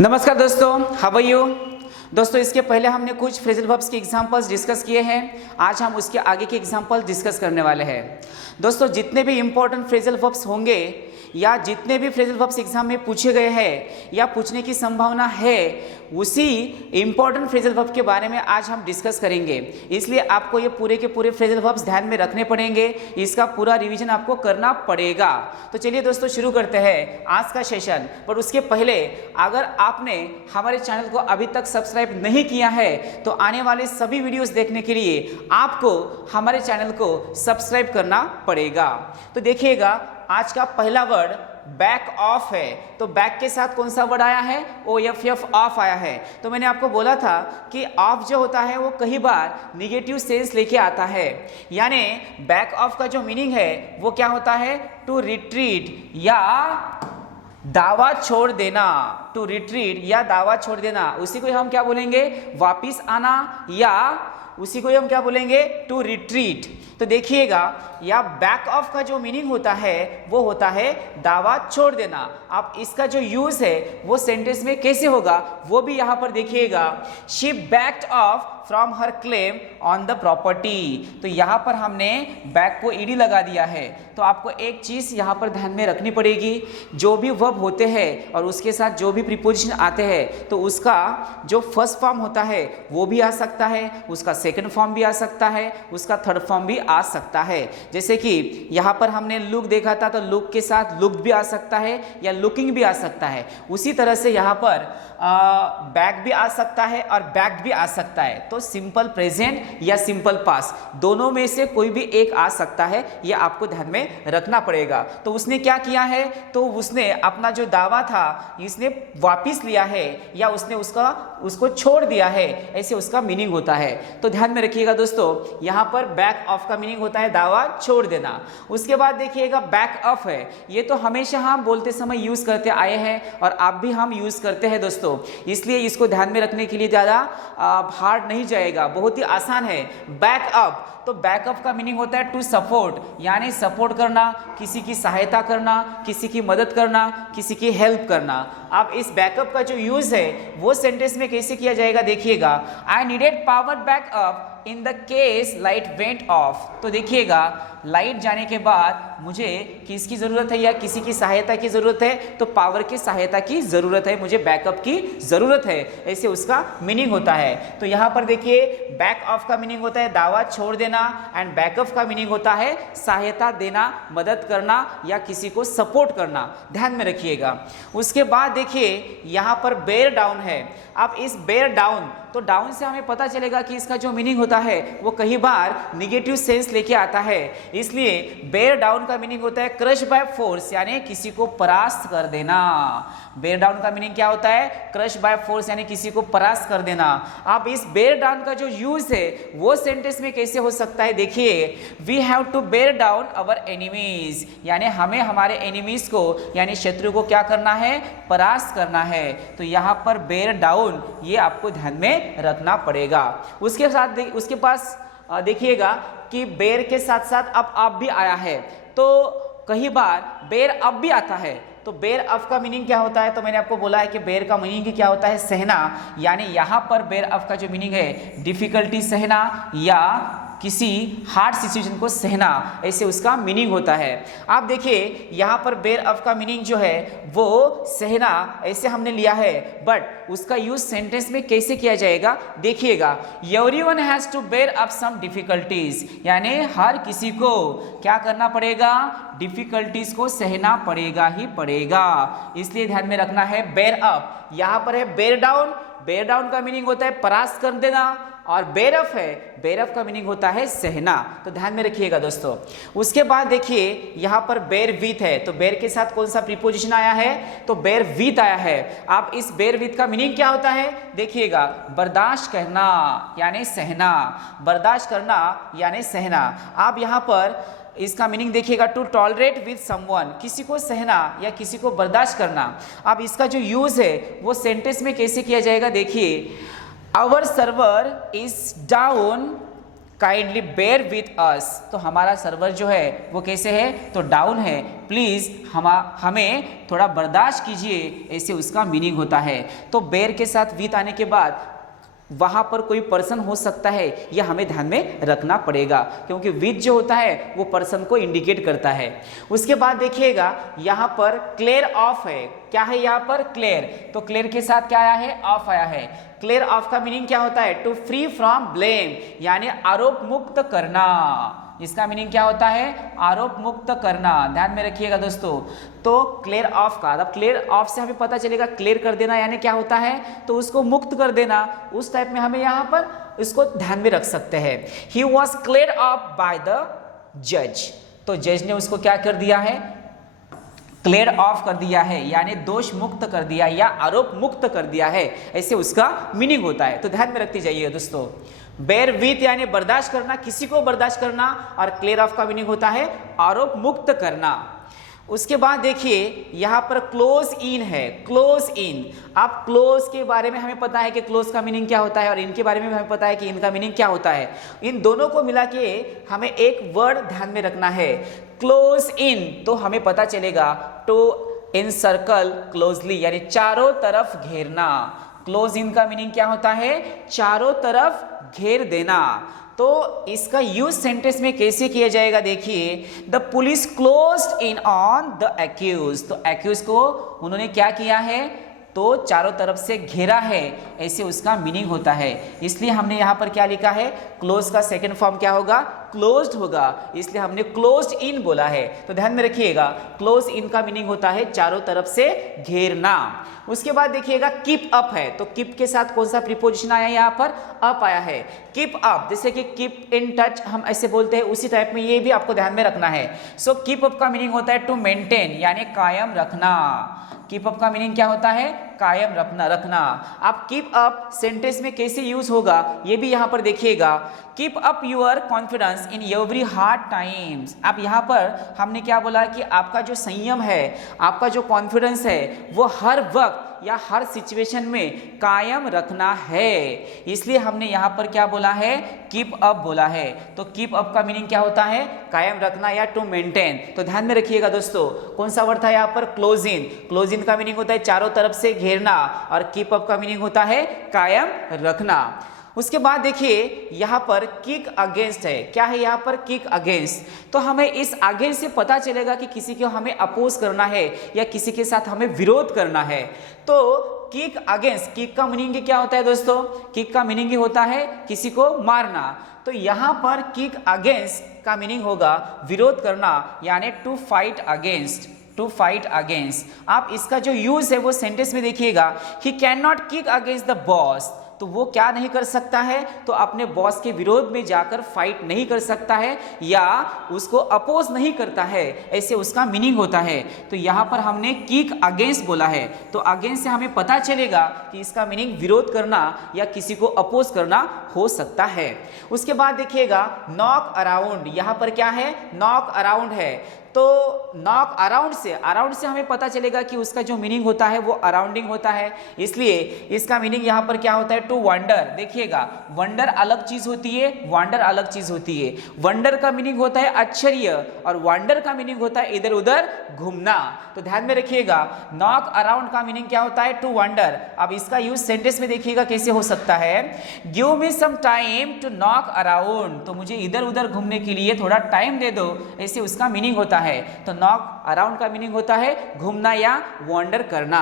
नमस्कार दोस्तों, how are you. दोस्तों, इसके पहले हमने कुछ फ्रेजल वर्ब्स के एग्जांपल्स डिस्कस किए हैं। आज हम उसके आगे के एग्जांपल डिस्कस करने वाले हैं। दोस्तों, जितने भी इंपॉर्टेंट फ्रेजल वर्ब्स होंगे या जितने भी फ्रेजल वर्ब्स एग्जाम में पूछे गए हैं या पूछने की संभावना है, उसी इंपॉर्टेंट फ्रेजल वर्ब के बारे में आज हम डिस्कस करेंगे। इसलिए आपको ये पूरे के पूरे फ्रेजल वर्ब्स ध्यान में रखने पड़ेंगे, इसका पूरा रिवीजन आपको करना पड़ेगा। तो चलिए दोस्तों, शुरू करते हैं आज का सेशन। पर उसके पहले अगर आपने हमारे चैनल को अभी तक सब्सक्राइब नहीं किया है तो आने वाले सभी वीडियोस देखने के लिए आपको हमारे चैनल को सब्सक्राइब करना पड़ेगा। तो देखिएगा, आज का पहला वर्ड बैक ऑफ है। तो बैक के साथ कौन सा वर्ड आया है? OFF ऑफ आया है। तो मैंने आपको बोला था कि ऑफ जो होता है वो कई बार निगेटिव सेंस लेके आता है। यानी बैक ऑफ का जो मीनिंग है वो क्या होता है? टू रिट्रीट या दावा छोड़ देना। टू रिट्रीट या दावा छोड़ देना, उसी को हम क्या बोलेंगे? वापिस आना, या उसी को हम क्या बोलेंगे? To retreat. तो देखिएगा, या बैक ऑफ का जो मीनिंग होता है वो होता है दावा छोड़ देना। अब इसका जो यूज है वो सेंटेंस में कैसे होगा वो भी यहां पर देखिएगा। She backed of from her claim on the property. तो यहां पर हमने बैक को ईडी लगा दिया है। तो आपको एक चीज यहां पर ध्यान में रखनी पड़ेगी, जो भी वर्ब होते हैं और उसके साथ जो भी प्रीपोजिशन आते हैं तो उसका जो फर्स्ट फॉर्म होता है वो भी आ सकता है, उसका सेकंड फॉर्म भी आ सकता है, उसका थर्ड फॉर्म भी आ सकता है। जैसे कि यहाँ पर हमने लुक देखा था, तो लुक के साथ लुक भी आ सकता है या लुकिंग भी आ सकता है। उसी तरह से यहाँ पर बैक भी आ सकता है और बैक भी आ सकता है। तो सिंपल प्रेजेंट या सिंपल पास्ट दोनों में से कोई भी एक आ सकता है, यह आपको ध्यान में रखना पड़ेगा। तो उसने क्या किया है? तो उसने अपना जो दावा था इसने वापिस लिया है या उसने उसको छोड़ दिया है, ऐसे उसका मीनिंग होता है। तो ध्यान में रखिएगा दोस्तों, यहाँ पर बैक ऑफ का मीनिंग होता है दावा छोड़ देना। उसके बाद देखिएगा, बैक ऑफ है, ये तो हमेशा हम बोलते समय यूज करते आए हैं और आप भी हम यूज करते हैं दोस्तों। इसलिए इसको ध्यान में रखने के लिए ज्यादा हार्ड नहीं जाएगा, बहुत ही आसान है। बैक अप, तो बैकअप का मीनिंग होता है टू सपोर्ट, यानी सपोर्ट करना, किसी की सहायता करना, किसी की मदद करना, किसी की हेल्प करना। अब इस बैकअप का जो यूज है वो सेंटेंस में कैसे किया जाएगा देखिएगा। I needed power backup in the case light went of. तो देखिएगा, लाइट जाने के बाद मुझे किसकी जरूरत है या किसी की सहायता की जरूरत है, तो पावर की सहायता की जरूरत है, मुझे बैकअप की जरूरत है, ऐसे उसका मीनिंग होता है। तो यहां पर देखिए, बैक ऑफ का मीनिंग होता है दावा छोड़ देना एंड बैकअप का मीनिंग होता है सहायता देना, मदद करना या किसी को सपोर्ट करना। ध्यान में रखिएगा। उसके बाद देखिए, यहां पर बेयर डाउन है। अब इस बेयर डाउन, तो डाउन से हमें पता चलेगा कि इसका जो मीनिंग होता है वो कई बार निगेटिव सेंस लेके आता है। इसलिए बेयर डाउन का मीनिंग होता है क्रश बाय फोर्स, यानी किसी को परास्त कर देना। बेयर डाउन का मीनिंग क्या होता है? क्रश बाय फोर्स, यानी किसी को परास्त कर देना। अब इस बेयर डाउन का जो यूज है वो सेंटेंस में कैसे हो सकता है देखिए। We have to bear down our enemies, यानी हमें हमारे एनिमीज को यानी शत्रु को क्या करना है? परास्त करना है। तो यहाँ पर बेयर डाउन ये आपको ध्यान में रखना पड़ेगा। उसके साथ उसके पास देखिएगा कि बेयर के साथ साथ अब आप भी आया है, तो कई बार बेयर अब भी आता है। तो बेयर अप का मीनिंग क्या होता है? तो मैंने आपको बोला है कि बेयर का मीनिंग क्या होता है? सहना। यानी यहां पर बेयर अप का जो मीनिंग है डिफिकल्टी सहना या किसी हार्ड सिचुएशन को सहना, ऐसे उसका मीनिंग होता है। आप देखिए, यहाँ पर बेयर अप का मीनिंग जो है वो सहना ऐसे हमने लिया है, बट उसका यूज सेंटेंस में कैसे किया जाएगा देखिएगा। Everyone has to bear up some difficulties, यानी हर किसी को क्या करना पड़ेगा? डिफिकल्टीज को सहना पड़ेगा ही पड़ेगा। इसलिए ध्यान में रखना है बेयर अप। यहाँ पर है बेयर डाउन। बेयर डाउन का मीनिंग होता है परास्त कर देना, और बेयर अप है, बेयर अप का मीनिंग होता है सहना। तो ध्यान में रखिएगा दोस्तों। उसके बाद देखिए, यहाँ पर बेयर विथ है। तो बेयर के साथ कौन सा प्रीपोजिशन आया है? तो बेयर विथ आया है। अब इस बेयर विथ का मीनिंग क्या होता है देखिएगा। बर्दाश्त करना यानी सहना, बर्दाश्त करना यानी सहना। आप यहाँ पर इसका मीनिंग देखिएगा, टू टॉलरेट विद समवन, किसी को सहना या किसी को बर्दाश्त करना। अब इसका जो यूज है वो सेंटेंस में कैसे किया जाएगा देखिए। Our server is down kindly bear with us, तो हमारा सर्वर जो है वो कैसे है, तो डाउन है, प्लीज़ हमें थोड़ा बर्दाश्त कीजिए, ऐसे उसका मीनिंग होता है। तो बेयर के साथ विथ आने के बाद वहाँ पर कोई पर्सन हो सकता है, यह हमें ध्यान में रखना पड़ेगा, क्योंकि विथ जो होता है वो पर्सन को इंडिकेट करता है। उसके बाद देखिएगा यहाँ पर क्लियर ऑफ है, क्या है यहाँ पर, क्लियर, तो क्लियर के साथ क्या आया है, ऑफ आया है। क्लियर ऑफ का मीनिंग क्या होता है, टू फ्री फ्रॉम ब्लेम, यानी आरोप मुक्त करना। इसका मीनिंग क्या होता है, आरोप मुक्त करना, ध्यान में रखिएगा दोस्तों। तो क्लियर ऑफ का, अब क्लियर ऑफ से हमें पता चलेगा क्लियर कर देना यानी क्या होता है, तो उसको मुक्त कर देना, उस टाइप में हमें यहाँ पर इसको ध्यान में रख सकते हैं। He was clear of by the जज, तो जज ने उसको क्या कर दिया है, क्लियर ऑफ कर दिया है, यानी दोष मुक्त कर दिया या आरोप मुक्त कर दिया है, ऐसे उसका मीनिंग होता है। तो ध्यान में रखते जाइए दोस्तों। बेयर विथ यानी बर्दाश्त करना, किसी को बर्दाश्त करना, और क्लियर ऑफ का मीनिंग होता है आरोप मुक्त करना। उसके बाद देखिए यहाँ पर क्लोज इन है, क्लोज इन। आप क्लोज के बारे में हमें पता है कि क्लोज का मीनिंग क्या होता है, और इनके बारे में हमें पता है कि इनका मीनिंग क्या होता है। इन दोनों को मिला के हमें एक वर्ड ध्यान में रखना है, क्लोज इन, तो हमें पता चलेगा टू एनसर्कल क्लोजली, यानी चारों तरफ घेरना। क्लोज इन का मीनिंग क्या होता है, चारों तरफ घेर देना। तो इसका यूज सेंटेंस में कैसे किया जाएगा, देखिए, the police closed in on the accused, तो एक्यूज को उन्होंने क्या किया है, तो चारों तरफ से घेरा है, ऐसे उसका मीनिंग होता है। इसलिए हमने यहाँ पर क्या लिखा है, क्लोज का सेकंड फॉर्म क्या होगा, क्लोज्ड होगा, इसलिए हमने क्लोज्ड इन बोला है। तो ध्यान में रखिएगा, क्लोज इन का मीनिंग होता है चारों तरफ से घेरना। उसके बाद देखिएगा कीप अप है, तो कीप के साथ कौन सा प्रीपोजिशन आया, यहाँ पर अप आया है, कीप अप, जैसे कि कीप इन टच हम ऐसे बोलते हैं, उसी टाइप में ये भी आपको ध्यान में रखना है। सो कीप अप का मीनिंग होता है टू मेंटेन, यानी कायम रखना। कीप अप का मीनिंग क्या होता है, कायम रखना। आप कीप अप सेंटेंस में कैसे यूज होगा ये भी यहाँ पर देखिएगा, keep up your confidence in every hard times. आप यहाँ पर हमने क्या बोला कि आपका जो संयम है, आपका जो कॉन्फिडेंस है, वो हर वक्त या हर सिचुएशन में कायम रखना है, इसलिए हमने यहाँ पर क्या बोला है, कीप अप बोला है। तो कीप अप का मीनिंग क्या होता है, कायम रखना या टू मेंटेन। तो ध्यान में रखिएगा दोस्तों, कौन सा वर्ड था यहाँ पर, क्लोज इन। क्लोज इन का मीनिंग होता है चारों तरफ से घेरना, और कीप अप का मीनिंग होता है कायम रखना। उसके बाद देखिए यहाँ पर किक अगेंस्ट है, क्या है यहाँ पर, किक अगेंस्ट। तो हमें इस अगेंस्ट से पता चलेगा कि किसी को हमें अपोज करना है या किसी के साथ हमें विरोध करना है। तो किक अगेंस्ट, किक का मीनिंग क्या होता है दोस्तों, किक का मीनिंग होता है किसी को मारना। तो यहाँ पर किक अगेंस्ट का मीनिंग होगा विरोध करना, यानी to fight against, to fight against. आप इसका जो यूज है वो सेंटेंस में देखिएगा, he can not kick against the boss, तो वो क्या नहीं कर सकता है, तो अपने बॉस के विरोध में जाकर फाइट नहीं कर सकता है या उसको अपोज नहीं करता है, ऐसे उसका मीनिंग होता है। तो यहाँ पर हमने किक अगेंस्ट बोला है, तो अगेंस्ट से हमें पता चलेगा कि इसका मीनिंग विरोध करना या किसी को अपोज करना हो सकता है। उसके बाद देखिएगा नॉक अराउंड, यहाँ पर क्या है, नॉक अराउंड है। तो नॉक अराउंड से हमें पता चलेगा कि उसका जो मीनिंग होता है वो अराउंडिंग होता है, इसलिए इसका मीनिंग यहाँ पर क्या होता है, टू वंडर। देखिएगा वंडर अलग चीज होती है, वांडर अलग चीज होती है। वंडर का मीनिंग होता है आश्चर्य और वांडर का मीनिंग होता है इधर उधर घूमना। तो ध्यान में रखिएगा, नॉक अराउंड का मीनिंग क्या होता है, टू वंडर। अब इसका यूज सेंटेंस में देखिएगा कैसे हो सकता है, give me some time to knock around, तो मुझे इधर उधर घूमने के लिए थोड़ा टाइम दे दो, ऐसे उसका मीनिंग होता है। तो नॉक अराउंड का मीनिंग होता है घूमना या वॉन्डर करना।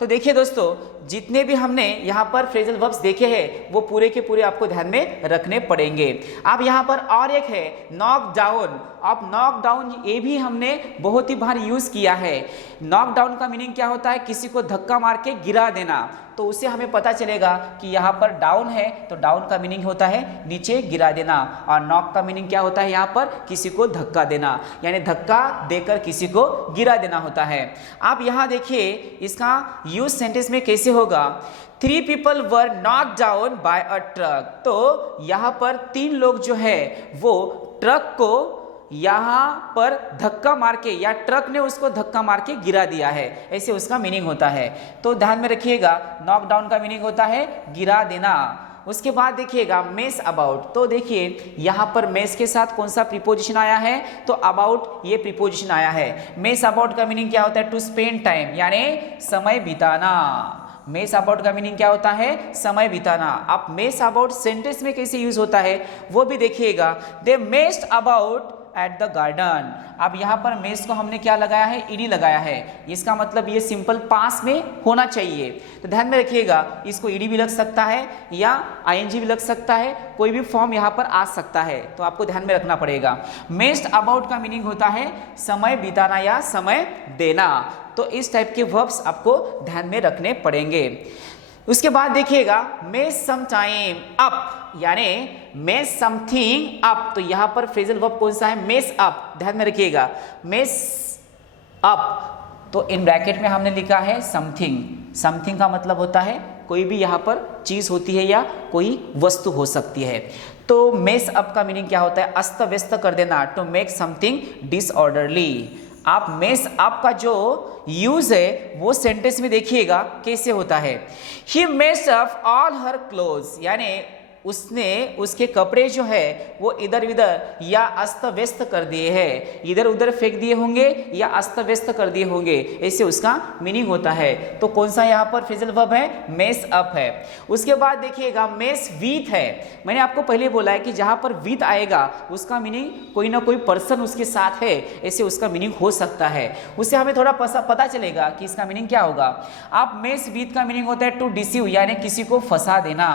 तो देखिए दोस्तों, जितने भी हमने यहाँ पर फ्रेजल वर्ब्स देखे हैं वो पूरे के पूरे आपको ध्यान में रखने पड़ेंगे। अब यहाँ पर और एक है नॉक डाउन। अब नॉक डाउन ये भी हमने बहुत ही बार यूज किया है। नॉक डाउन का मीनिंग क्या होता है, किसी को धक्का मार के गिरा देना। तो उससे हमें पता चलेगा कि यहाँ पर डाउन है, तो डाउन का मीनिंग होता है नीचे गिरा देना, और नॉक का मीनिंग क्या होता है, यहाँ पर किसी को धक्का देना, यानी धक्का देकर किसी को गिरा देना होता है। आप यहाँ देखिए इसका यूज सेंटेंस में कैसे होगा, 3 people were knocked down by a truck। तो यहाँ पर 3 लोग जो है वो ट्रक को यहाँ पर धक्का मार के या ट्रक ने उसको धक्का मार के गिरा दिया है, ऐसे उसका मीनिंग होता है। तो ध्यान में रखिएगा, नॉक डाउन का मीनिंग होता है गिरा देना। उसके बाद देखिएगा मेस अबाउट, तो देखिए यहाँ पर मेस के साथ कौन सा प्रीपोजिशन आया है, तो अबाउट ये प्रीपोजिशन आया है। मेस अबाउट का मीनिंग क्या होता है, टू स्पेंड टाइम यानी समय बिताना। मेस अबाउट का मीनिंग क्या होता है, समय बिताना। अब मेस अबाउट सेंटेंस में कैसे यूज होता है वो भी देखिएगा। They messed about at the garden. अब यहाँ पर मेस को हमने क्या लगाया है, ईडी लगाया है, इसका मतलब ये सिंपल पास में होना चाहिए। तो ध्यान में रखिएगा, इसको ईडी भी लग सकता है या आईएनजी भी लग सकता है, कोई भी फॉर्म यहाँ पर आ सकता है, तो आपको ध्यान में रखना पड़ेगा। मेस्ड अबाउट का मीनिंग होता है समय बिताना या समय देना। तो इस टाइप के वर्ब्स आपको ध्यान में रखने पड़ेंगे। उसके बाद देखिएगा मेस सम टाइम अप यानी मेस समथिंग अप, तो यहां पर फ्रेजल वर्ब कौन सा है, मेस अप। ध्यान में रखिएगा मेस अप, तो इन ब्रैकेट में हमने लिखा है समथिंग। समथिंग का मतलब होता है कोई भी यहाँ पर चीज होती है या कोई वस्तु हो सकती है। तो मेस अप का मीनिंग क्या होता है, अस्त व्यस्त कर देना, टू मेक समथिंग डिसऑर्डरली। आप मेस अप का जो यूज है वो सेंटेंस में देखिएगा कैसे होता है। He messed up all her clothes यानी उसने उसके कपड़े जो है वो इधर उधर या अस्त व्यस्त कर दिए हैं, इधर उधर फेंक दिए होंगे या अस्त व्यस्त कर दिए होंगे, ऐसे उसका मीनिंग होता है। तो कौन सा यहाँ पर फ्रेजल वर्ब है, मेस अप है। उसके बाद देखिएगा मेस विथ है। मैंने आपको पहले बोला है कि जहाँ पर विथ आएगा उसका मीनिंग कोई ना कोई पर्सन उसके साथ है, ऐसे उसका मीनिंग हो सकता है। उससे हमें थोड़ा पता चलेगा कि इसका मीनिंग क्या होगा। आप मेस विथ का मीनिंग होता है टू डिसीव यानी किसी को फंसा देना,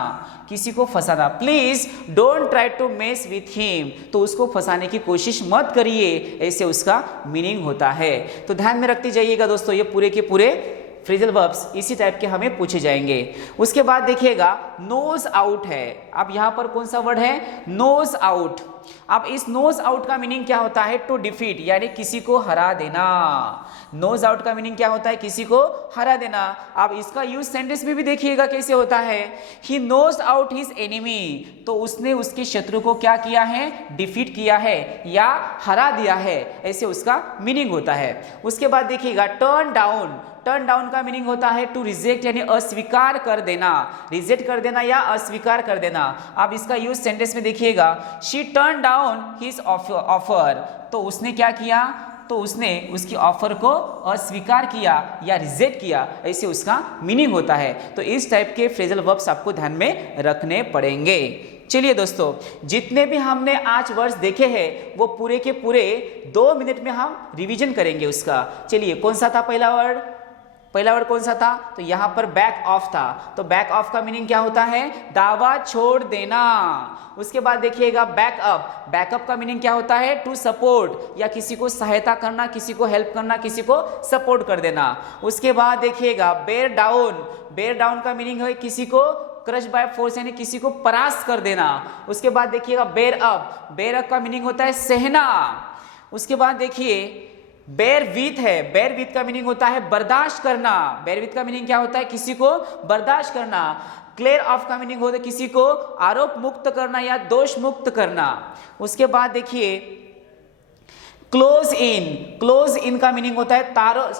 किसी को फंसाना। Please don't try to mess with him, तो उसको फंसाने की कोशिश मत करिए, ऐसे उसका मीनिंग होता है। तो ध्यान में रखते जाइएगा दोस्तों, ये पूरे के पूरे फ्रेजल वर्ब्स इसी टाइप के हमें पूछे जाएंगे। उसके बाद देखिएगा नोज आउट है। अब यहाँ पर कौन सा वर्ड है, नोज आउट। अब इस नोज आउट का मीनिंग क्या होता है, टू डिफीट यानी किसी को हरा देना। नोज आउट का मीनिंग क्या होता है, किसी को हरा देना। अब इसका यूज सेंटेंस में भी देखिएगा कैसे होता है, he knows out his enemy, तो उसने उसके शत्रु को क्या किया है, डिफीट किया है या हरा दिया है, ऐसे उसका मीनिंग होता है। उसके बाद देखिएगा टर्न डाउन। टर्न डाउन का मीनिंग होता है टू रिजेक्ट यानी अस्वीकार कर देना, रिजेक्ट कर देना या अस्वीकार कर देना। अब इसका यूज सेंटेंस में देखिएगा, she turn down his offer, तो उसने क्या किया, तो उसने उसकी ऑफर को अस्वीकार किया या रिजेक्ट किया, ऐसे उसका मीनिंग होता है। तो इस टाइप के फ्रेजल वर्ब्स आपको ध्यान में रखने पड़ेंगे। चलिए दोस्तों, जितने भी हमने आज वर्ड्स देखे हैं वो पूरे के पूरे 2 मिनट में हम रिवीजन करेंगे उसका। चलिए, कौन सा था पहला वर्ड, पहला वर्ड कौन सा था, तो यहाँ पर बैक ऑफ था। तो बैक ऑफ का मीनिंग क्या होता है, दावा छोड़ देना। उसके बाद देखिएगा बैकअप। बैकअप का मीनिंग क्या होता है, टू सपोर्ट या किसी को सहायता करना, किसी को हेल्प करना, किसी को सपोर्ट कर देना। उसके बाद देखिएगा बेयर डाउन। बेयर डाउन का मीनिंग है किसी को क्रश बाय फोर्स यानी किसी को परास्त कर देना। उसके बाद देखिएगा बेयर अप। बेयर अप का मीनिंग होता है सहना। उसके बाद देखिए बेयर विथ है। बेयर विथ का मीनिंग होता है बर्दाश्त करना। बेयर विथ का मीनिंग क्या होता है, किसी को बर्दाश्त करना। क्लियर ऑफ का मीनिंग होता है किसी को आरोप मुक्त करना या दोष मुक्त करना। उसके बाद देखिए क्लोज इन। क्लोज इन का मीनिंग होता है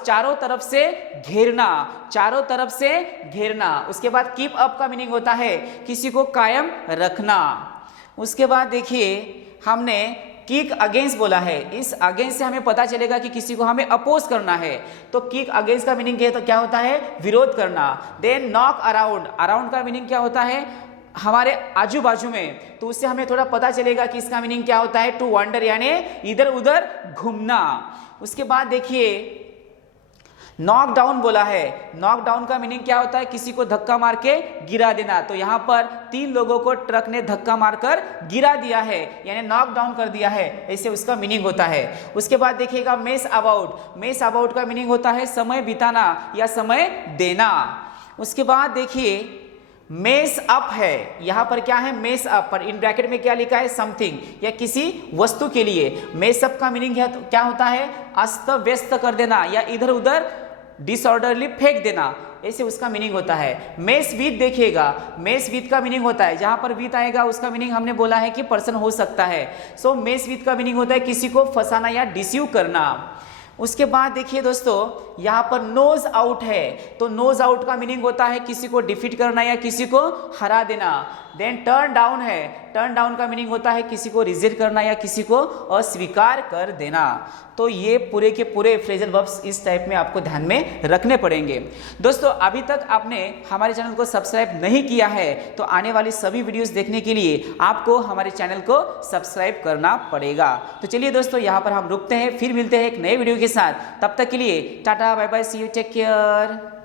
चारों तरफ से घेरना, चारों तरफ से घेरना। उसके बाद कीप अप का मीनिंग होता है किसी को कायम रखना। उसके बाद देखिए हमने किक अगेंस्ट बोला है। इस अगेंस्ट से हमें पता चलेगा कि किसी को हमें अपोज करना है। तो किक अगेंस्ट का मीनिंग क्या होता है, विरोध करना। Then knock around. अराउंड का मीनिंग क्या होता है, हमारे आजू बाजू में। तो उससे हमें थोड़ा पता चलेगा कि इसका मीनिंग क्या होता है, टू वंडर यानी इधर उधर घूमना। उसके बाद देखिए नॉक डाउन बोला है। नॉक डाउन का मीनिंग क्या होता है, किसी को धक्का मार के गिरा देना। तो यहाँ पर 3 लोगों को ट्रक ने धक्का मारकर गिरा दिया है यानी नॉक डाउन कर दिया है, ऐसे उसका मीनिंग होता है। उसके बाद देखिएगा मेस अबाउट। मेस अबाउट का मीनिंग होता है समय बिताना या समय देना। उसके बाद देखिए मेस अप है। यहाँ पर क्या है, मेस अप, पर इन ब्रैकेट में क्या लिखा है, समथिंग या किसी वस्तु के लिए। मेस अप का मीनिंग क्या होता है, अस्त व्यस्त कर देना या इधर उधर डिसऑर्डरली फेंक देना, ऐसे उसका मीनिंग होता है। मेस विथ देखिएगा, मेस विथ का मीनिंग होता है, जहां पर विथ आएगा उसका मीनिंग हमने बोला है कि पर्सन हो सकता है। सो मेस विथ का मीनिंग होता है किसी को फंसाना या डिसीव करना। उसके बाद देखिए दोस्तों यहाँ पर नोज आउट है, तो नोज आउट का मीनिंग होता है किसी को डिफीट करना या किसी को हरा देना। देन टर्न डाउन है, टर्न डाउन का मीनिंग होता है किसी को रिजेक्ट करना या किसी को अस्वीकार कर देना। तो ये पूरे के पूरे फ्रेजल वर्ब्स इस टाइप में आपको ध्यान में रखने पड़ेंगे। दोस्तों अभी तक आपने हमारे चैनल को सब्सक्राइब नहीं किया है तो आने वाली सभी वीडियोस देखने के लिए आपको हमारे चैनल को सब्सक्राइब करना पड़ेगा। तो चलिए दोस्तों यहाँ पर हम रुकते हैं, फिर मिलते हैं एक नए वीडियो के साथ। तब तक के लिए tata bye bye, see you, take care.